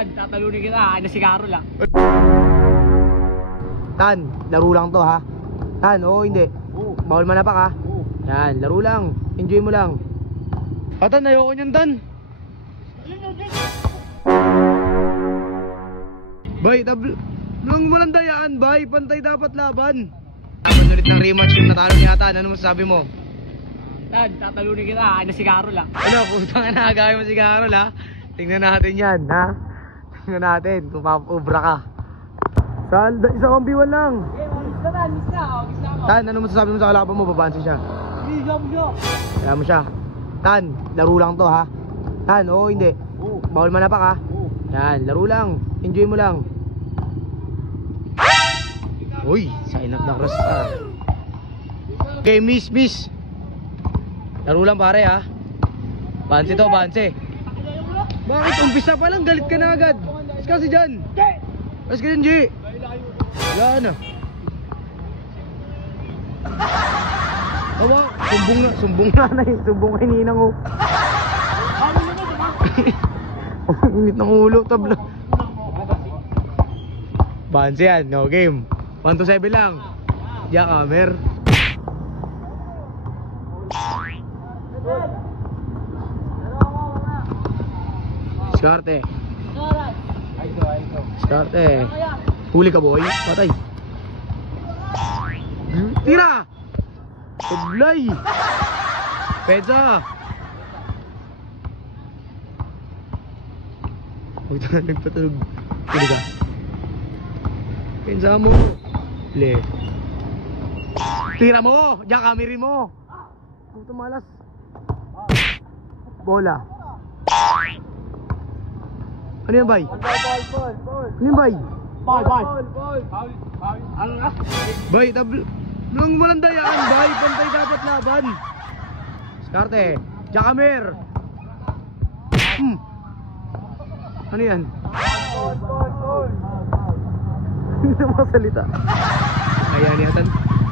Tan, tatalunin kita. Ay, nasigaro lang. Tan, laro lang to ha. Tan, oo hindi. Oo. Bawal manapak ha. Oo. Yan, laro lang. Enjoy mo lang. Tan, ayoko niyan Tan. Bay, lang mo lang dayaan, bay. Pantay dapat laban. Tapos ulit ng rematch yung natalo niya Tan. Ano masasabi mo? Tan, tatalunin kita. Ay, nasigaro lang. Ano, putang na agawin mo si Carol ha. Tingnan natin yan ha. Tingnan natin kung mapubra ka. Isa kong B1 lang. Miss na, Tan. Miss na. Miss na ako. Tan, ano masasabi mo sa kalaban mo? Babansi siya. Hindi, jump. Kaya mo siya. Tan, laro lang to ha. Tan, oo hindi. Oo. Bawal manapak ha. Oo. Yan, laro lang. Enjoy mo lang. Uy, sign up ng Rasta. Okay, miss. Laro lang pare ha. Banse to, banse. Bakit? Umpisa pa lang, galit ka na agad. Kasi dyan. Kasi dyan, G. Yan ah. Awa, sumbong na eh. Sumbong kay Ninang oh. Init ng ulo, tabla. Banse yan, no game. 1 to 7 lang. Jackhammer. Skarte. Skarte. Huli ka boy. Patay. Tira. Tablay. Peza. Huwag na nagpatulog. Huli ka. Pensa mo. Le. Tira mo. Jackhammerin mo. Puto malas. Bola. Ano yan, bay? Ball. Ano yan, bay? Ball. Ano na? Bay, lang mo lang dayaan, bay. Pantay dapat laban. Skarte. Jackhammer. Ano yan? Hindi na makasalita. Ayan yatan.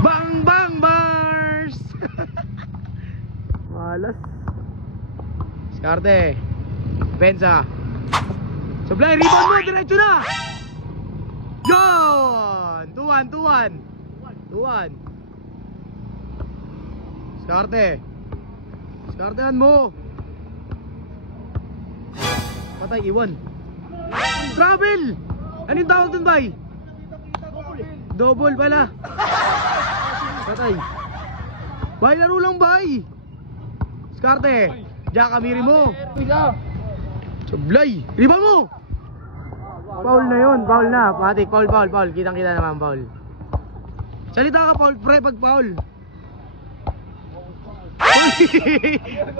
Bang bars. Malas. Skarte. Pensa. Sablay, rebound mo, diretso na. Yon. 2-1. Skartehan mo. Patay, iwan. Travel. Anong tawag dun, bay? Double pala. Patay. Bay, laro lang, bay. Skarte. Jackhammerin mo. Sablay, rebound mo. Foul na yun, foul na. Matik, foul. Kitang-kita naman, foul. Salita ka, foul, pre, pag foul.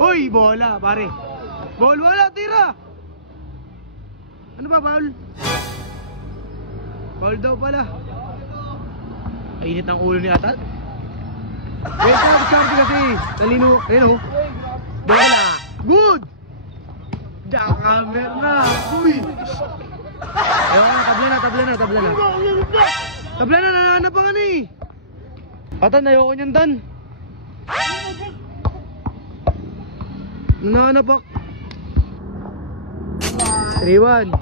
Uy, bola, pare. Ball, wala, tira. Ano ba, foul? Foul daw pala. Ainit ang ulo ni Atat. Wait, charge kasi. Talino, ayun o. Bola, good. Jackhammer na. Uy. Ewan, tabla na. Tabla na, nahanap pa nga na eh. Atan, ayoko niyan, Tan. Nahanap pa. 3-1.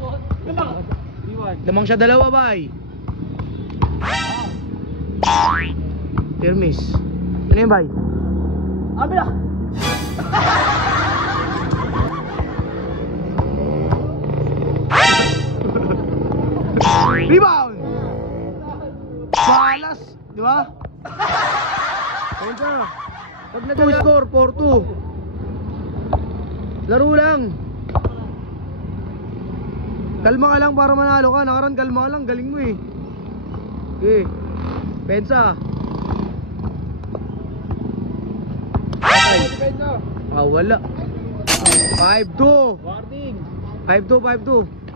Lamang siya dalawa, bay. Termis. Ano yun, bay? Abila. Rebound! Balas! Di ba? Ayun ka. Pag nag-score, 4-2. Laro lang. Kalma ka lang para manalo ka. Nakaraan, kalma ka lang. Galing mo eh. Okay. Pensa. Okay. Wala. 5-2. Warning. 5-2.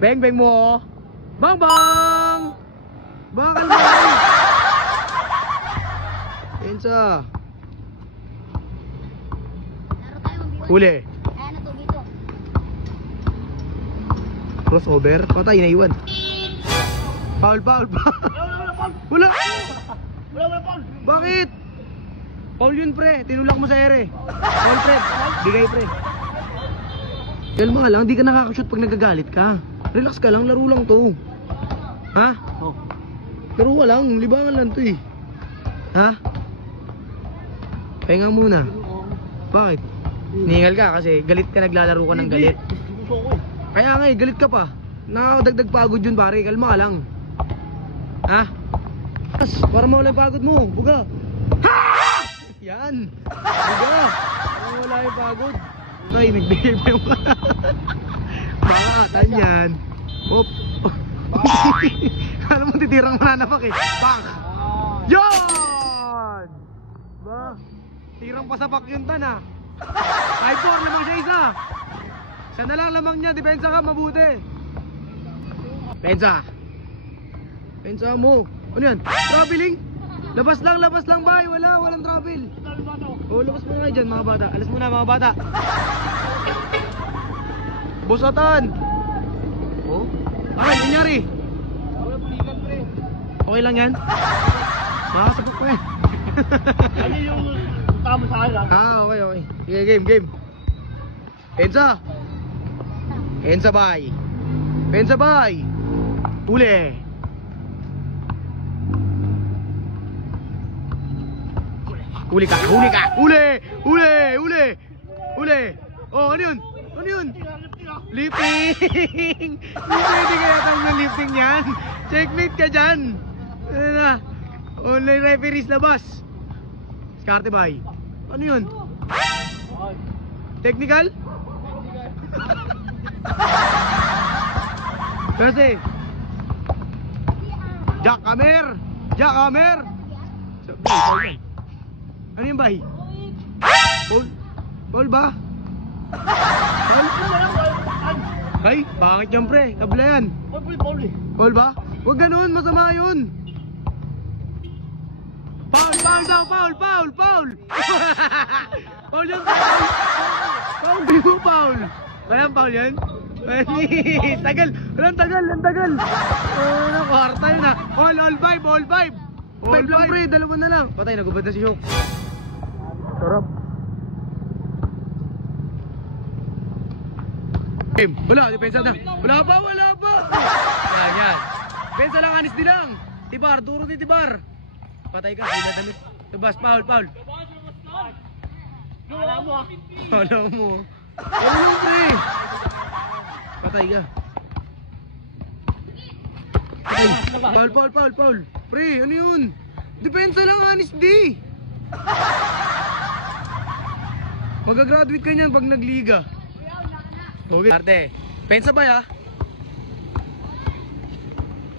Bang mo oh. Bang! Bakal mo. Pensa. Huli. Crossover. Patay, naiwan. Foul. Wala. Bakit? Foul yun, pre. Tinulak mo sa ere. Foul, pre. Bigay, pre. Kalma ka lang, di ka nakakashoot pag nagagalit ka. Relax ka lang, laro lang to. Ha? Oh. Laro ka lang, libangan lang to eh. Ha? Pahinga muna. Bakit? Ningal ka kasi galit ka, naglalaro ka ng galit. Gusto ko eh. Kaya nga eh, galit ka pa. Nakakadagdag pagod yun pare, kalma ka lang. Ha? Para mawala yung pagod mo, buga. Ha! Yan. Buga. Para mawala yung pagod. Ay, nagbigay pa yung baka atan yan. Hop. Alam mo, titirang mananapak eh. Bang! Yan! Ba? Tirang pasapak yun tan ah. 5-4 lamang siya isa. Isa na lang lamang niya, depensa ka mabuti. Pensa. Pensa mo. Ano yan? Traveling? Labas lang bay. Walang travel. Oh, labas mo na dyan mga bata. Alas mo na mga bata. Busatan. Oh? Bakit? Nangyari? Okay lang yan? Makakasapak pa yan. Ano yung tama sa akin lang? Okay. Sige, game. Pensa. Pensa bay. Pensa bay. Uli. Uli ka. Uli. Oh, ano yun? Lifting. Hindi kaya tawag ng lifting yan. Checkmate ka dyan. Ano na? Online referees labas. Skarte bay. Ano yun? Technical? Kasi Jackhammer. Ano yung bay? Paul ba? Ay, pangit yan pre. Tabla yan. Paul ba? Huwag ganun, masama yun. Paul daw, Paul. Paul yan, Paul. Kaya Paul yan? Tagal. Ang tagal. Kwarta yun ha. All five. All five lang pre, dalawa na lang. Patay, nagubad na si Shok. Sarap. Game. Wala, depensa na. Wala pa. Yan. Depensa lang, anis din lang. Tibar, duro ni Tibar. Patay ka, sila damit. Labas, Paul. Alam mo. Ano pre? Patay ka. Paul. Pre, ano yun? Depensa lang, anis di. Magagraduate ka niyan pag nagliga. Okay. Arte, pensa ba ya?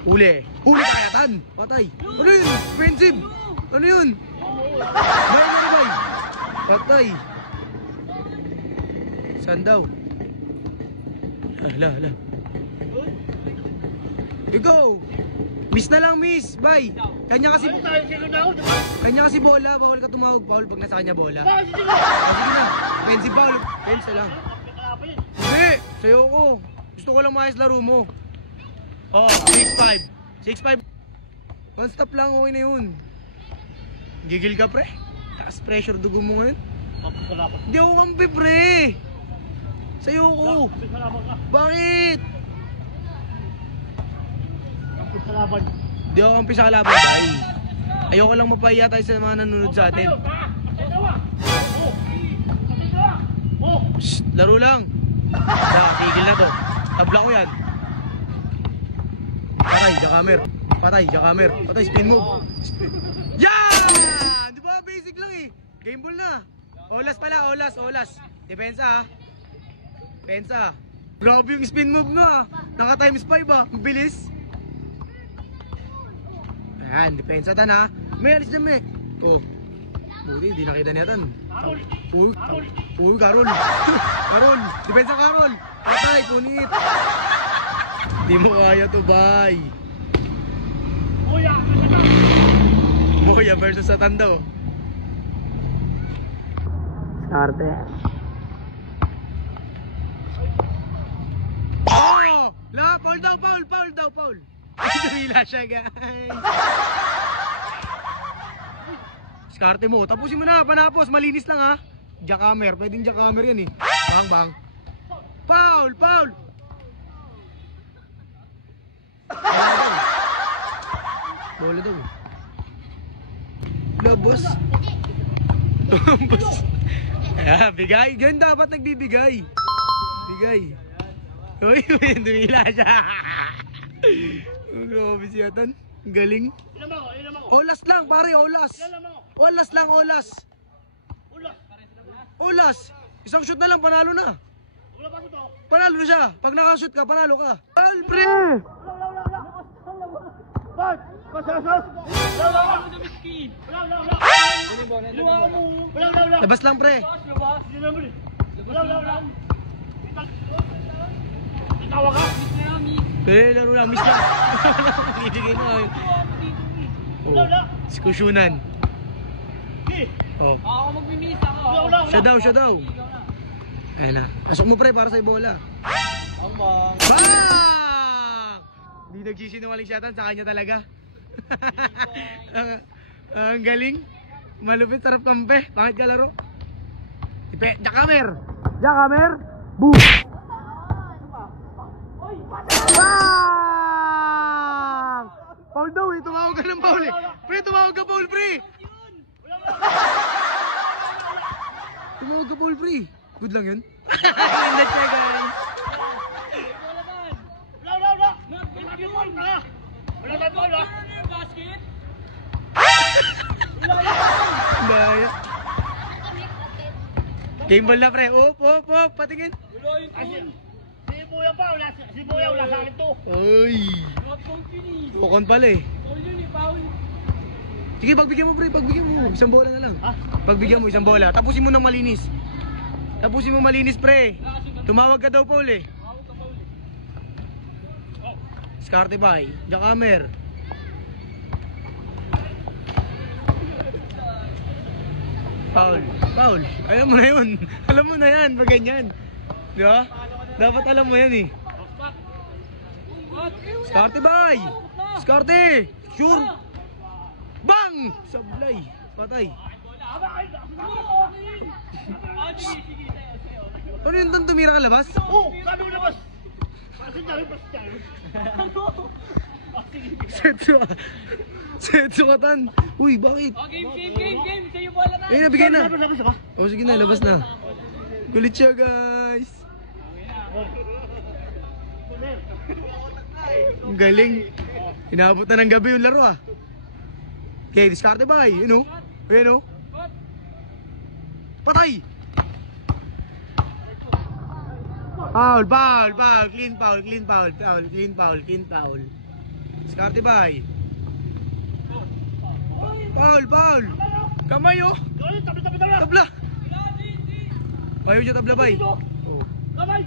Uli kayatan. Patay. Ano yun? Defensive. Ano yun? Bay. Patay. Saan daw? Hala. Ikaw. Miss na lang, miss. Bye. Kanya kasi bola. Bawal ka tumawag, Paul, pag nasa kanya bola. Sige na. Defensive Paul. Pensa lang. Hindi. Sayo ko. Gusto ko lang maayos laro mo. Oh, 6-5. One stop lang, okay na yun. Gigil ka pre. Taas pressure dugo mo ngayon. Hindi ako kampi pre. Sayo ko. Bakit? Hindi ako kampi sa kalaban, bay. Ayoko lang mapahiya tayo sa mga nanonood sa atin. Shh, laro lang. Tigil na to. Tabla ko yan. Patay, Jackhammer. Patay, spin move. Yan! Di ba basic lang eh. Game ball na. Olas pala, olas. Depensa ha. Pensa. Grabe yung spin move nga. Naka times 5 ah. Ang bilis. Ayan, depensa tan ha. May alis na may. Oh. Buti, hindi nakita niya tan. Uy, Karol. Depensa Karol. Patay, punit. Di mo kaya to, bay. Moya versus Satando. Starte. Oh! Paul daw. Tumila siya, guys. Skarte mo. Tapusin mo na, panapos. Malinis lang ha. Jackhammer. Pwedeng Jackhammer yan eh. Bang. Paul! Foul! Foul! Bola daw. Labos. Labos. Bigay. Ganun dapat nagbibigay. Bigay. Uy, dumila siya. Grabe siya tan. Galing. Ilan ako? Olas lang, pare, olas. Olas lang, olas. Olas. Isang shoot na lang, panalo na. Wala pa ito. Panalo na siya. Pag nakashoot ka, panalo ka. Alfred! Bag! Kasasas! Wala. Labas lang, pre. Wala. Itawa ka? Laro lang, miss lang. Bibigay na kayo. Wala. Diskusyonan. Oh. Ako mag-miss ako. Siya daw. Ayan na. Pasok mo, pre, para sa bola. Ambang. Bang! Hindi nagsisinungaling siya tan, sa kanya talaga. Ang galing. Malupit, sarap kampe. Bakit ka laro? Jackamer! Boom! Bang! Paul daw eh, tumawag ka ng Paul eh. Pre, tumawag ka Paul, pre! Tumawag ka Paul, pre. Good lang yun. Hindi siya, guys. Wala. Daya. Game ball na, pre. Op, patingin. Si Buya pa, si Buya wala sa akin to. Uy. Bukon pala eh. Sige, pagbigyan mo, pre. Pagbigyan mo. Isang bola na lang. Ha? Pagbigyan mo, isang bola. Tapusin mo ng malinis. Pre. Tumawag ka daw, Paul eh. Skarte bay. Jackamer. Paul. Alam mo na yun. Alam mo na yan. Pag ganyan. Di ba? Dapat alam mo yan eh. Skarte bay. Skarte. Sure. Bang! Sablay. Patay. Ano yun doon tumira ka labas? Oh, sabi ko labas. Pasin dyan. Setso ka tan. Uy, bakit? Game. Sa'yo bola na. Eh, nabigay na. Labas ka? Oh, sige na, labas na. Kulit siya, guys. Ang galing. Inabot na ng gabi yung laro ah. Okay, diskarte ba? Yun o. Ayun o. Patay! Foul. Clean foul. Diskarte ba? Foul. Kamay oh. Tabla. Ayaw siya tabla bay. Oh. Kamay!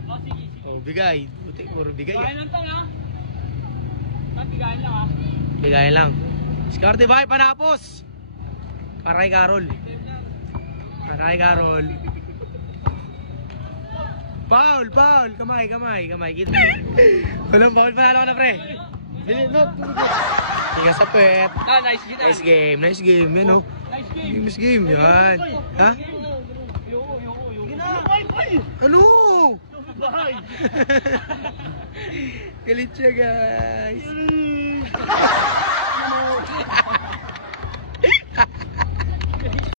Oh, bigay. Buti, puro bigay. Bigayan lang tang ha. Bigayan lang ha. Bigay lang. Diskarte bay, panapos. Para kay Carol. Foul. Kamay. Walang foul, panalo ka na, pre. Hindi ka sa pet. Nice game. Yan o. Nice game. Yan. Ha? Ano? Bahay! Galit siya, guys.